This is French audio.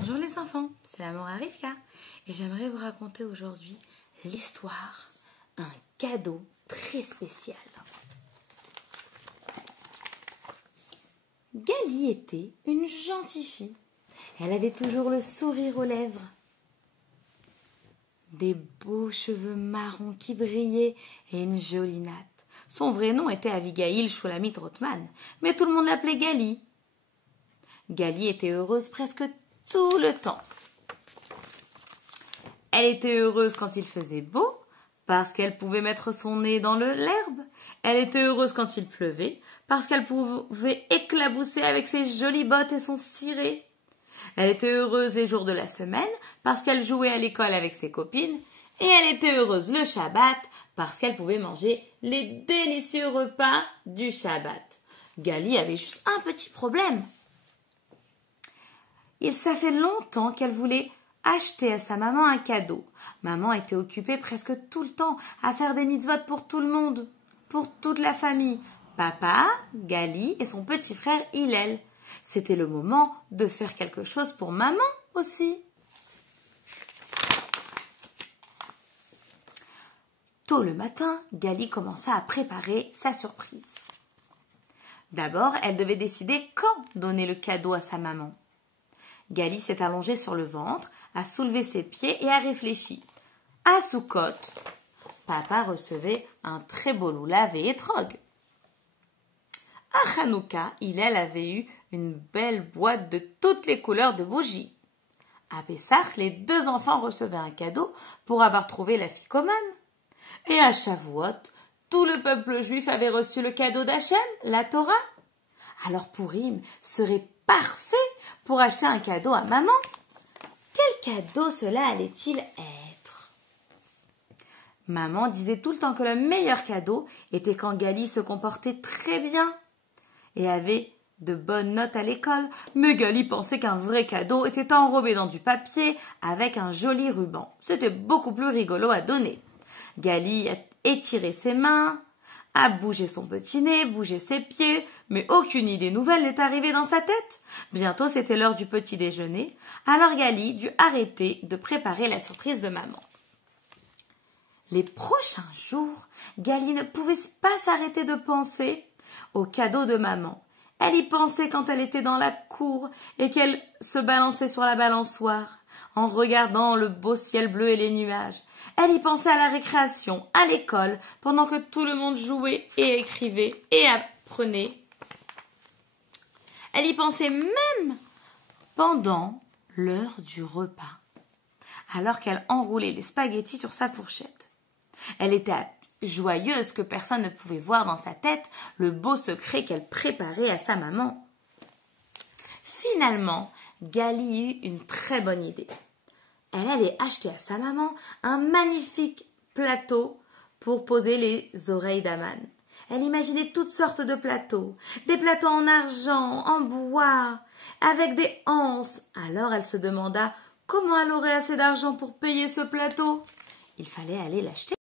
Bonjour les enfants, c'est l'amour à Rivka et j'aimerais vous raconter aujourd'hui l'histoire d'un cadeau très spécial. Gali était une gentille fille. Elle avait toujours le sourire aux lèvres, des beaux cheveux marrons qui brillaient et une jolie natte. Son vrai nom était Abigail Shulamit Rothman, mais tout le monde l'appelait Gali. Gali était heureuse presque tout le temps. Elle était heureuse quand il faisait beau, parce qu'elle pouvait mettre son nez dans l'herbe. Elle était heureuse quand il pleuvait, parce qu'elle pouvait éclabousser avec ses jolies bottes et son ciré. Elle était heureuse les jours de la semaine, parce qu'elle jouait à l'école avec ses copines. Et elle était heureuse le Shabbat, parce qu'elle pouvait manger les délicieux repas du Shabbat. Gali avait juste un petit problème. Ça fait longtemps qu'elle voulait acheter à sa maman un cadeau. Maman était occupée presque tout le temps à faire des mitzvot pour tout le monde, pour toute la famille. Papa, Gali et son petit frère Hillel. C'était le moment de faire quelque chose pour maman aussi. Tôt le matin, Gali commença à préparer sa surprise. D'abord, elle devait décider quand donner le cadeau à sa maman. Gali s'est allongée sur le ventre, a soulevé ses pieds et a réfléchi. À Soukot, papa recevait un très beau loulav et étrog. À Hanouka, Hillel avait eu une belle boîte de toutes les couleurs de bougies. À Pessah, les deux enfants recevaient un cadeau pour avoir trouvé la ficomane. Et à Shavuot, tout le peuple juif avait reçu le cadeau d'Hachem, la Torah. Alors Purim serait parfait pour acheter un cadeau à maman. Quel cadeau cela allait-il être? Maman disait tout le temps que le meilleur cadeau était quand Gali se comportait très bien et avait de bonnes notes à l'école. Mais Gali pensait qu'un vrai cadeau était enrobé dans du papier avec un joli ruban. C'était beaucoup plus rigolo à donner. Gali a étiré ses mains, a bougé son petit nez, bougé ses pieds, mais aucune idée nouvelle n'est arrivée dans sa tête. Bientôt, c'était l'heure du petit déjeuner, alors Gali dut arrêter de préparer la surprise de maman. Les prochains jours, Gali ne pouvait pas s'arrêter de penser au cadeau de maman. Elle y pensait quand elle était dans la cour et qu'elle se balançait sur la balançoire en regardant le beau ciel bleu et les nuages. Elle y pensait à la récréation, à l'école, pendant que tout le monde jouait et écrivait et apprenait. Elle y pensait même pendant l'heure du repas, alors qu'elle enroulait les spaghettis sur sa fourchette. Elle était joyeuse que personne ne pouvait voir dans sa tête le beau secret qu'elle préparait à sa maman. Finalement, Gali eut une très bonne idée. Elle allait acheter à sa maman un magnifique plateau pour poser les oreilles d'Aman. Elle imaginait toutes sortes de plateaux, des plateaux en argent, en bois, avec des anses. Alors elle se demanda comment elle aurait assez d'argent pour payer ce plateau. Il fallait aller l'acheter.